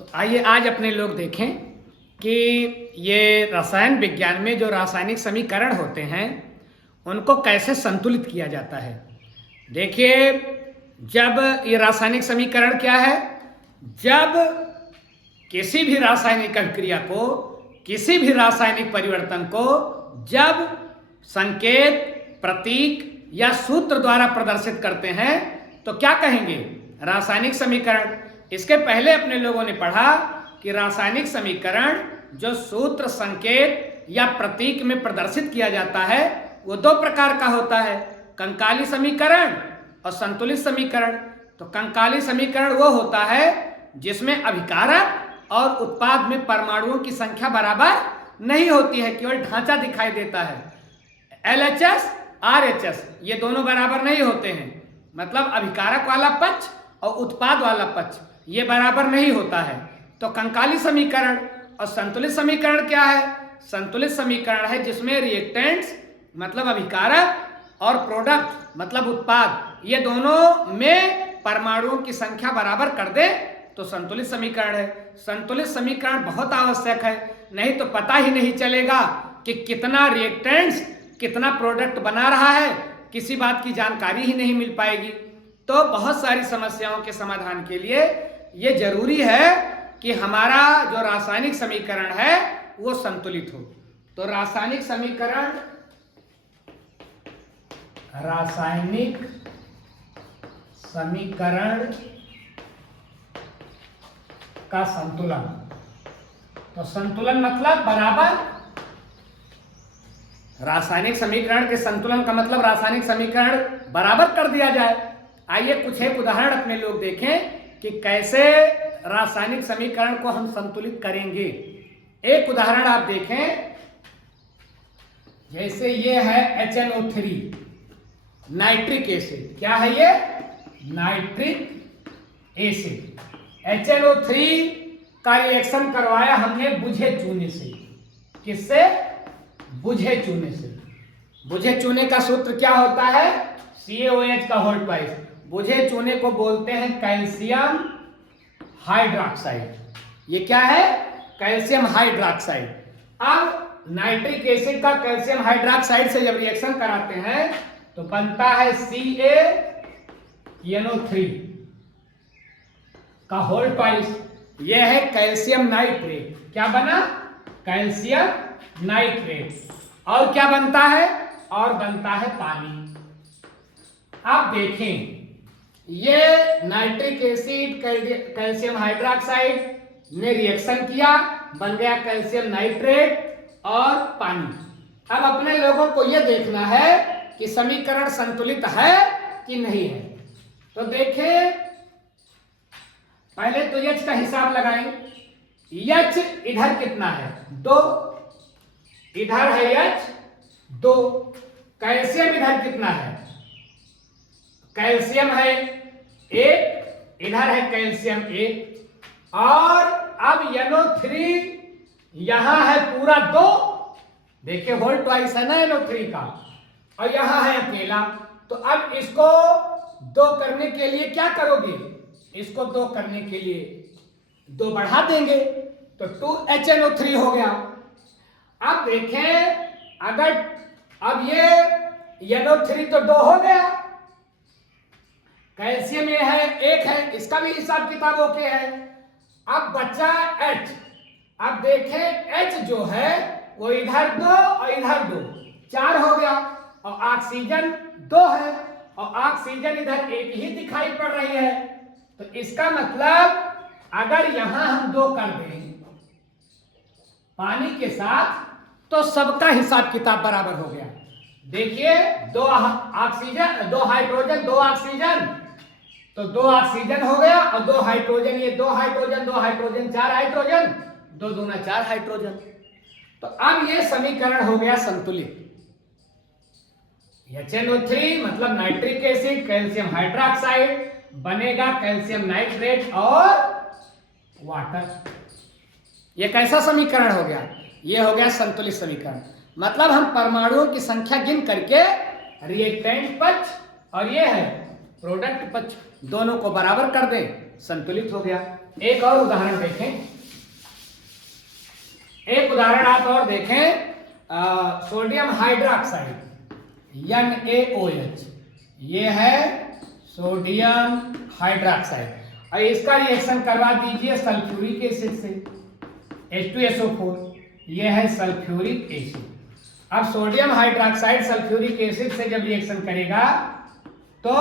तो आइए आज अपने लोग देखें कि ये रसायन विज्ञान में जो रासायनिक समीकरण होते हैं उनको कैसे संतुलित किया जाता है। देखिए, जब ये रासायनिक समीकरण क्या है, जब किसी भी रासायनिक अभिक्रिया को, किसी भी रासायनिक परिवर्तन को जब संकेत, प्रतीक या सूत्र द्वारा प्रदर्शित करते हैं तो क्या कहेंगे, रासायनिक समीकरण। इसके पहले अपने लोगों ने पढ़ा कि रासायनिक समीकरण जो सूत्र, संकेत या प्रतीक में प्रदर्शित किया जाता है वो दो प्रकार का होता है, कंकाली समीकरण और संतुलित समीकरण। तो कंकाली समीकरण वो होता है जिसमें अभिकारक और उत्पाद में परमाणुओं की संख्या बराबर नहीं होती है, केवल ढांचा दिखाई देता है। LHS, RHS ये दोनों बराबर नहीं होते हैं, मतलब अभिकारक वाला पक्ष और उत्पाद वाला पक्ष ये बराबर नहीं होता है। तो कंकाली समीकरण और संतुलित समीकरण क्या है? संतुलित समीकरण है जिसमें रिएक्टेंट्स मतलब अभिकारक और प्रोडक्ट मतलब उत्पाद ये दोनों में परमाणुओं की संख्या बराबर कर दे तो संतुलित समीकरण है। संतुलित समीकरण बहुत आवश्यक है, नहीं तो पता ही नहीं चलेगा कि कितना रिएक्टेंट्स कितना प्रोडक्ट बना रहा है, किसी बात की जानकारी ही नहीं मिल पाएगी। तो बहुत सारी समस्याओं के समाधान के लिए ये जरूरी है कि हमारा जो रासायनिक समीकरण है वो संतुलित हो। तो रासायनिक समीकरण, रासायनिक समीकरण का संतुलन। तो संतुलन मतलब बराबर, रासायनिक समीकरण के संतुलन का मतलब रासायनिक समीकरण बराबर कर दिया जाए। आइए कुछ एक उदाहरण अपने लोग देखें कि कैसे रासायनिक समीकरण को हम संतुलित करेंगे। एक उदाहरण आप देखें, जैसे ये है HNO3 नाइट्रिक एसिड। क्या है ये? Nitric acid. HNO3 का रिएक्शन करवाया हमने बुझे चूने से। किससे? बुझे चूने से। बुझे चूने का सूत्र क्या होता है? CaOH का होल ट्वाइस। बुझे चूने को बोलते हैं कैल्शियम हाइड्रोक्साइड। ये क्या है? Calcium hydroxide. अब नाइट्रिक एसिड का कैल्शियम हाइड्रोक्साइड से जब रिएक्शन कराते हैं तो बनता है CaNO3 का होल ट्वाइस। यह है कैल्शियम नाइट्रेट। क्या बना? Calcium nitrate. और क्या बनता है? और बनता है पानी। आप देखें, ये नाइट्रिक एसिड कैल्शियम हाइड्रोक्साइड ने रिएक्शन किया, बन गया कैल्शियम नाइट्रेट और पानी। अब अपने लोगों को यह देखना है कि समीकरण संतुलित है कि नहीं है। तो देखें, पहले तो H का हिसाब लगाएं। H इधर कितना है? 2। इधर है H 2। कैल्शियम इधर कितना है? कैल्शियम है 1, इधर है कैल्शियम 1। और अब NO3 यहां है पूरा 2। देखिए होल ट्वाइस है ना NO3 का, और यहां है अकेला। तो अब इसको 2 करने के लिए क्या करोगे? इसको 2 करने के लिए 2 बढ़ा देंगे तो 2HNO3 हो गया। अब देखें, अगर अब ये NO3 तो 2 हो गया, कैल्शियम ये है 1 है, इसका भी हिसाब किताब ओके है। अब बचा H। अब देखें H जो है वो इधर 2 और इधर 2, 4 हो गया। और ऑक्सीजन 2 है और ऑक्सीजन इधर 1 ही दिखाई पड़ रही है। तो इसका मतलब अगर यहां हम 2 कर दें पानी के साथ तो सबका हिसाब किताब बराबर हो गया। देखिए 2 ऑक्सीजन, 2 हाइड्रोजन, 2 ऑक्सीजन, तो 2 ऑक्सीजन हो गया और 2 हाइड्रोजन, ये 2 हाइड्रोजन, 2 हाइड्रोजन, 4 हाइड्रोजन, 2 दूना 4 हाइड्रोजन। तो अब ये समीकरण हो गया संतुलित। HNO3 मतलब नाइट्रिक एसिड, कैल्शियम हाइड्रोक्साइड बनेगा कैल्शियम नाइट्रेट और वाटर। ये कैसा समीकरण हो गया? ये हो गया संतुलित समीकरण। मतलब हम परमाणुओं की संख्या गिन करके रिएक्टेंट पक्ष और ये है प्रोडक्ट पक्ष दोनों को बराबर कर दें, संतुलित हो गया। एक और उदाहरण देखें, एक उदाहरण आप और देखें, सोडियम हाइड्रोक्साइड NaOH, ये है सोडियम हाइड्रोक्साइड, और इसका रिएक्शन करवा दीजिए सल्फ्यूरिक एसिड से, H2SO4, ये है सल्फ्यूरिक एसिड। अब सोडियम हाइड्रोक्साइड सल्फ्यूरिक एसिड से जब रिएक्शन करेगा तो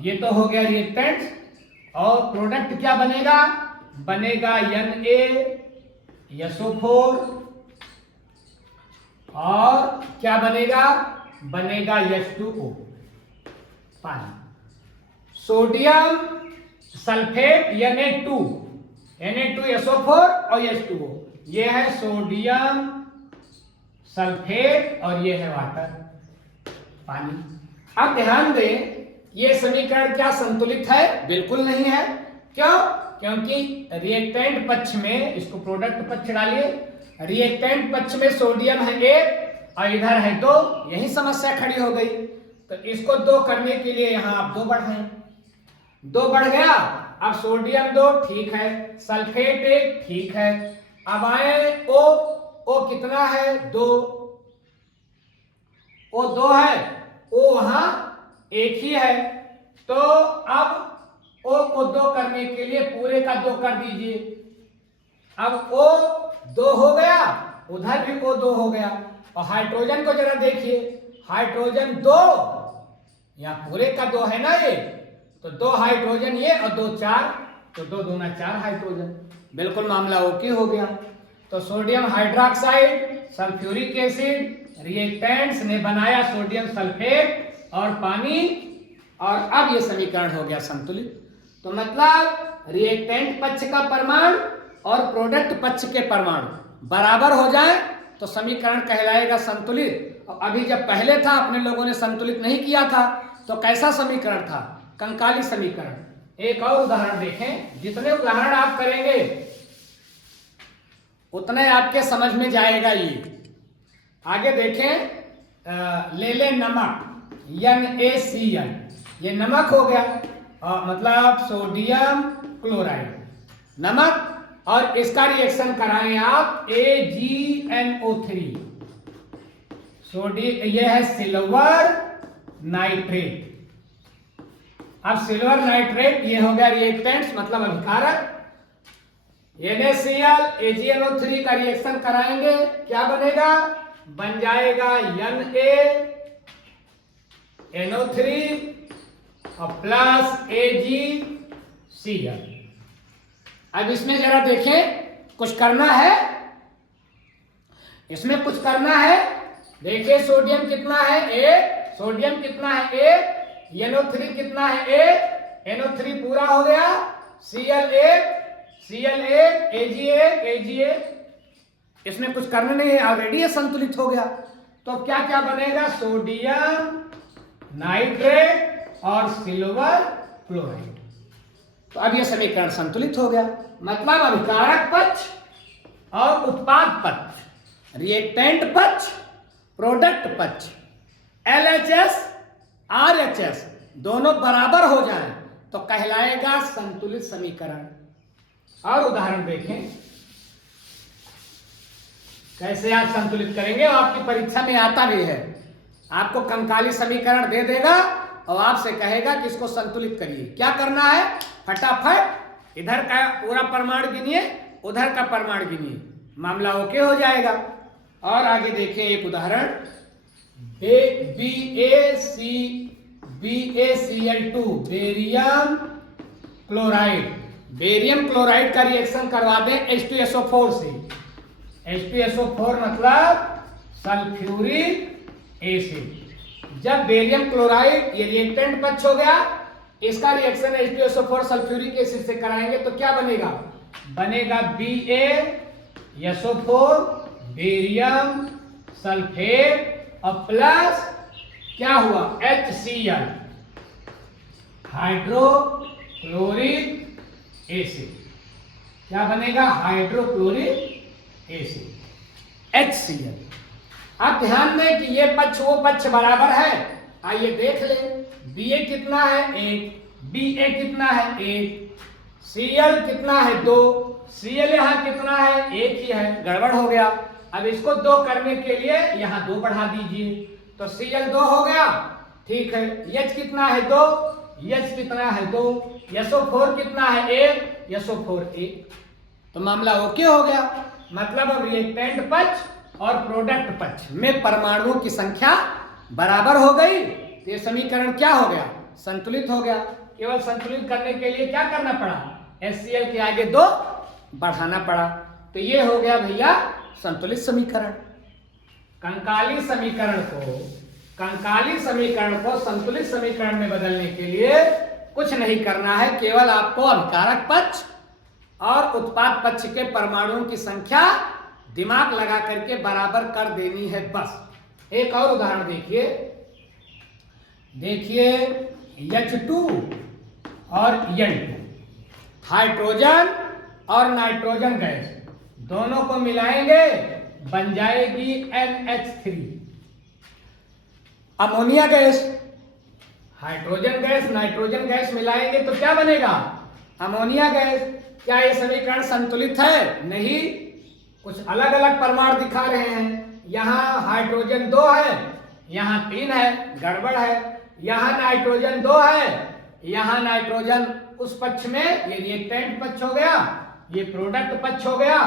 ये तो हो गया रिएक्टेंट, और प्रोडक्ट क्या बनेगा, बनेगा NaSO4, और क्या बनेगा, बनेगा H2O, पानी। सोडियम सल्फेट Na2SO4 और H2O, ये है सोडियम सल्फेट और ये है वाटर, पानी। अब ध्यान दें, ये समीकरण क्या संतुलित है, बिल्कुल नहीं है। क्यों? क्योंकि रिएक्टेंट पक्ष में, इसको प्रोडक्ट पक्ष डालिए, रिएक्टेंट पक्ष में सोडियम है 1 और इधर है 2, यही समस्या खड़ी हो गई। तो इसको 2 करने के लिए यहां आप 2 बढ़ाएं, 2 बढ़ गया। अब सोडियम 2 ठीक है, सल्फेट 1 ठीक है, अब आए O कितना है, 2, O 2 है, O वहां 1 ही है। तो अब O को 2 करने के लिए पूरे का 2 कर दीजिए। अब O 2 हो गया, उधर भी O 2 हो गया। और हाइड्रोजन को जरा देखिए, हाइड्रोजन 2, या पूरे का 2 है ना ये, तो 2 हाइड्रोजन ये और 2 4, तो 2 दूना 4 हाइड्रोजन, बिल्कुल मामला ओके हो गया। तो sodium hydroxide sulphuric acid reactants ने बनाया सोडियम सल्फेट और पानी, और अब ये समीकरण हो गया संतुलित। तो मतलब रिएक्टेंट पक्ष का परमाणु और प्रोडक्ट पक्ष के परमाणु बराबर हो जाए तो समीकरण कहलाएगा संतुलित। और अभी जब पहले था, अपने लोगों ने संतुलित नहीं किया था, तो कैसा समीकरण था, कंकाली समीकरण। एक और उदाहरण देखें, जितने उदाहरण आप करेंगे उतने आपके समझ में जाएगा। ये आगे देखें, ले ले नमक NaCl, ये नमक हो गया, मतलब सोडियम क्लोराइड नमक, और इसका रिएक्शन कराएं आप AgNO3, सोडियम, ये है सिल्वर नाइट्रेट। अब सिल्वर नाइट्रेट ये हो गया रिएक्टेंट्स, मतलब अभिकारक। NaCl AgNO3 का रिएक्शन कराएंगे, क्या बनेगा, बन जाएगा NaNO3 और प्लस AgCl। अब इसमें जरा देखें, कुछ करना है, इसमें कुछ करना है। देखिए सोडियम कितना है, 1, सोडियम कितना है, 1, NO3 कितना है, 1, NO3 पूरा हो गया, Cl 1, Ag1, इसमें कुछ करना नहीं है, ऑलरेडी ये संतुलित हो गया। तो क्या क्या बनेगा, सोडियम नाइट्रेट और सिल्वर क्लोराइड। तो अब ये समीकरण संतुलित हो गया। मतलब अभिकारक पक्ष और उत्पाद पक्ष, रिएक्टेंट पक्ष, प्रोडक्ट पक्ष, LHS RHS दोनों बराबर हो जाएं तो कहलाएगा संतुलित समीकरण। और उदाहरण देखें कैसे आप संतुलित करेंगे, आपकी परीक्षा में आता भी है। आपको कंकाली समीकरण दे देगा और आपसे कहेगा कि इसको संतुलित करिए। क्या करना है, फटाफट इधर का पूरा परमाणु गिनिए, उधर का परमाणु गिनिए, मामला ओके हो जाएगा। और आगे देखें एक उदाहरण, BaCl2 barium chloride, barium chloride का रिएक्शन करवा दें H2SO4 से। H2SO4 मतलब सल्फ्यूरिक एसिड। जब बेरियम क्लोराइड ये रिएक्टेंट पक्ष हो गया, इसका रिएक्शन H2SO4 सल्फ्यूरिक एसिड से कराएंगे तो क्या बनेगा, बनेगा BaSO4 बेरियम सल्फेट और प्लस क्या हुआ HCl हाइड्रोक्लोरिक एसिड। क्या बनेगा, हाइड्रोक्लोरिक एसिड HCl। अब ध्यान दें कि ये पक्ष वो पक्ष बराबर है, आइए देख ले, Ba कितना है 1, Ba कितना है 1, Cl कितना है 2, Cl यहाँ कितना है 1 ही है, गड़बड़ हो गया। अब इसको 2 करने के लिए यहाँ 2 बढ़ा दीजिए, तो Cl 2 हो गया, ठीक है। H कितना है 2, H कितना है 2, SO4 कितना है 1, SO4 1, तो मामला ओके हो गया। मतलब अब रिएक्टेंट पक्ष और प्रोडक्ट पक्ष में परमाणुओं की संख्या बराबर हो गई, तो ये समीकरण क्या हो गया, संतुलित हो गया। केवल संतुलित करने के लिए क्या करना पड़ा, HCl के आगे 2 बढ़ाना पड़ा, तो ये हो गया भैया संतुलित समीकरण। कंकाली समीकरण को संतुलित समीकरण में बदलने के लिए कुछ नहीं करना है, केवल आपको अभिकारक पक्ष और उत्पाद पक्ष के परमाणुओं की संख्या दिमाग लगा करके बराबर कर देनी है बस। एक और उदाहरण देखिए H2 और N2, हाइड्रोजन और नाइट्रोजन गैस दोनों को मिलाएंगे, बन जाएगी NH3। Ammonia gas, hydrogen gas nitrogen gas मिलाएंगे तो क्या बनेगा, अमोनिया गैस। क्या ये समीकरण संतुलित है, नहीं, कुछ अलग अलग परमाणु दिखा रहे हैं। यहाँ हाइड्रोजन 2 है, यहाँ 3 है, गड़बड़ है। यहाँ नाइट्रोजन 2 है, यहाँ नाइट्रोजन उस पक्ष में, ये रिएक्टेंट पक्ष हो गया, ये प्रोडक्ट पक्ष हो गया।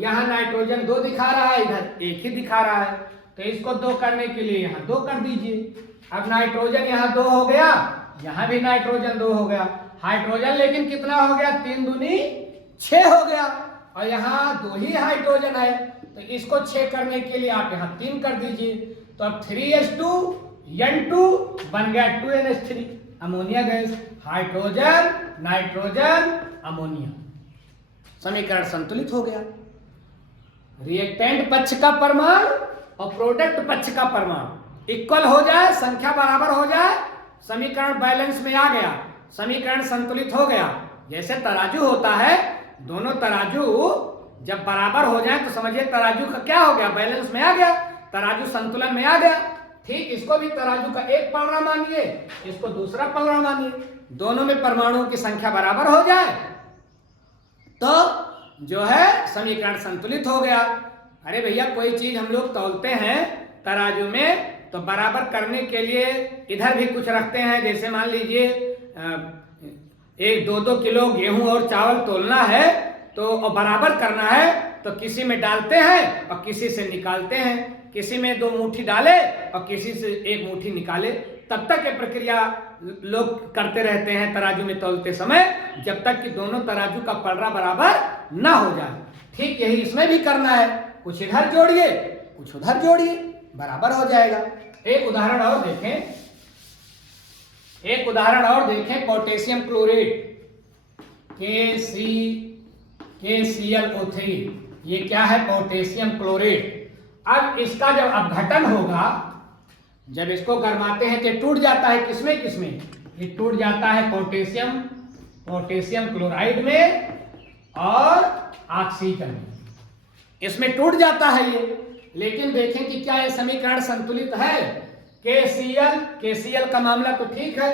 यहाँ नाइट्रोजन 2 दिखा रहा है, इधर 1 ही दिखा रहा है, तो इसको 2 करने के लिए यहाँ 2 कर दीजिए। अब नाइट्रोजन यहाँ 2 हो गया, यहाँ भी नाइट्रोजन 2 हो गया। हाइड्रोजन लेकिन कितना हो गया, 3 दूनी 6 हो गया, और यहाँ 2 ही हाइड्रोजन है, तो इसको 6 करने के लिए आप यहाँ 3 कर दीजिए, तो अब 3H2 N2 बन गया 2NH3, ammonia gas. Hydrogen nitrogen ammonia, समीकरण संतुलित हो गया। रिएक्टेंट पक्ष का परमाणु और प्रोडक्ट पक्ष का परमाणु इक्वल हो जाए, संख्या बराबर हो जाए, समीकरण बैलेंस में आ गया, समीकरण संतुलित हो गया। जैसे तराजू होता है, दोनों तराजू जब बराबर हो जाए तो समझिए तराजू का क्या हो गया, बैलेंस में आ गया, तराजू संतुलन में आ गया। ठीक, इसको भी तराजू का एक पलड़ा मानिए, इसको दूसरा पलड़ा मानिए, दोनों में परमाणुओं की संख्या बराबर हो जाए तो जो है समीकरण संतुलित हो गया। अरे भैया, कोई चीज हम लोग तौलते हैं तराजू में, तो बराबर करने के लिए इधर भी कुछ रखते हैं। जैसे मान लीजिए 1-2 किलो गेहूं और चावल तोलना है, तो बराबर करना है, तो किसी में डालते हैं और किसी से निकालते हैं, किसी में 2 मुट्ठी डाले और किसी से 1 मुट्ठी निकाले। तब तक ये प्रक्रिया लोग करते रहते हैं तराजू में तौलते समय, जब तक कि दोनों तराजू का पलड़ा बराबर ना हो जाए। ठीक यही इसमें भी करना है, कुछ इधर जोड़िए कुछ उधर जोड़िए, बराबर हो जाएगा। एक उदाहरण और देखें, पोटेशियम क्लोरेट KClO3, ये क्या है, पोटेशियम क्लोरेट। अब इसका जब अपघटन होगा, जब इसको गरमाते हैं तो टूट जाता है, किसमें ये टूट जाता है पोटेशियम क्लोराइड में और ऑक्सीजन में, इसमें टूट जाता है ये। लेकिन देखें कि क्या ये समीकरण संतुलित है। KCl का मामला तो ठीक है,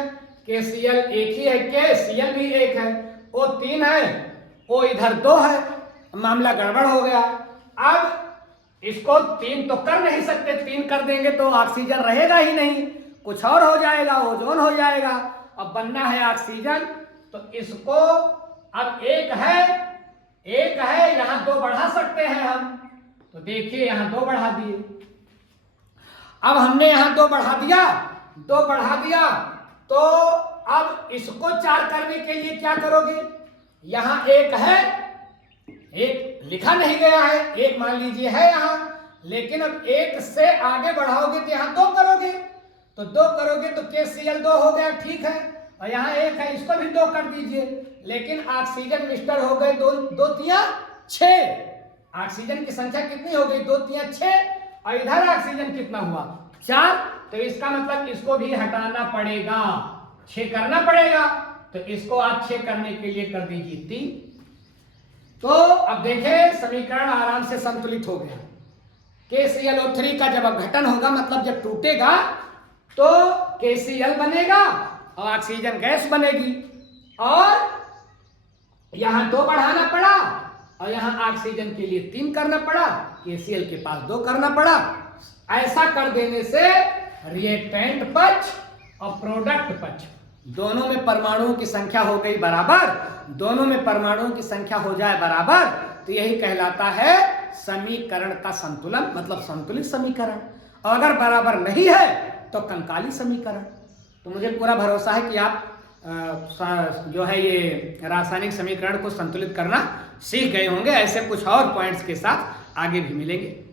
KCl एक ही है, KCl भी एक है, O 3 है, O इधर 2 है, मामला गड़बड़ हो गया। अब इसको 3 तो कर नहीं सकते, 3 कर देंगे तो ऑक्सीजन रहेगा ही नहीं, कुछ और हो जाएगा, ओजोन हो जाएगा। अब बनना है ऑक्सीजन, तो इसको अब एक है, यहाँ 2 बढ़ा सकते हैं हम, तो देखिए यहाँ 2 बढ़ा दिए। अब हमने यहाँ 2 बढ़ा दिया, तो अब इसको 4 करने के लिए क्या करोगे, यहाँ 1 है, 1 लिखा नहीं गया है, 1 मान लीजिए है यहाँ, लेकिन अब 1 से आगे बढ़ाओगे तो यहाँ 2 करोगे, तो 2 करोगे तो KCl 2 हो गया, ठीक है। और यहाँ 1 है, इसको भी 2 कर दीजिए। लेकिन ऑक्सीजन मिस्टर हो गए 2 3 6, ऑक्सीजन की संख्या कितनी हो गई, 2 3 6, और इधर ऑक्सीजन कितना हुआ 4, तो इसका मतलब इसको भी हटाना पड़ेगा, 6 करना पड़ेगा, तो इसको आप 6 करने के लिए कर दीजिए 3। तो अब देखें समीकरण आराम से संतुलित हो गया। KClO3 का जब अपघटन होगा, मतलब जब टूटेगा, तो KCl बनेगा और ऑक्सीजन गैस बनेगी, और यहां 2 बढ़ाना पड़ा और यहां ऑक्सीजन के लिए 3 करना पड़ा, KCl के पास 2 करना पड़ा। ऐसा कर देने से रिएक्टेंट पक्ष और प्रोडक्ट पक्ष दोनों में परमाणुओं की संख्या हो गई बराबर। दोनों में परमाणुओं की संख्या हो जाए बराबर तो यही कहलाता है समीकरण का संतुलन, मतलब संतुलित समीकरण। और अगर बराबर नहीं है तो कंकाली समीकरण। तो मुझे पूरा भरोसा है कि आप जो है ये रासायनिक समीकरण को संतुलित करना सीख गए होंगे। ऐसे कुछ और पॉइंट्स के साथ आगे भी मिलेंगे।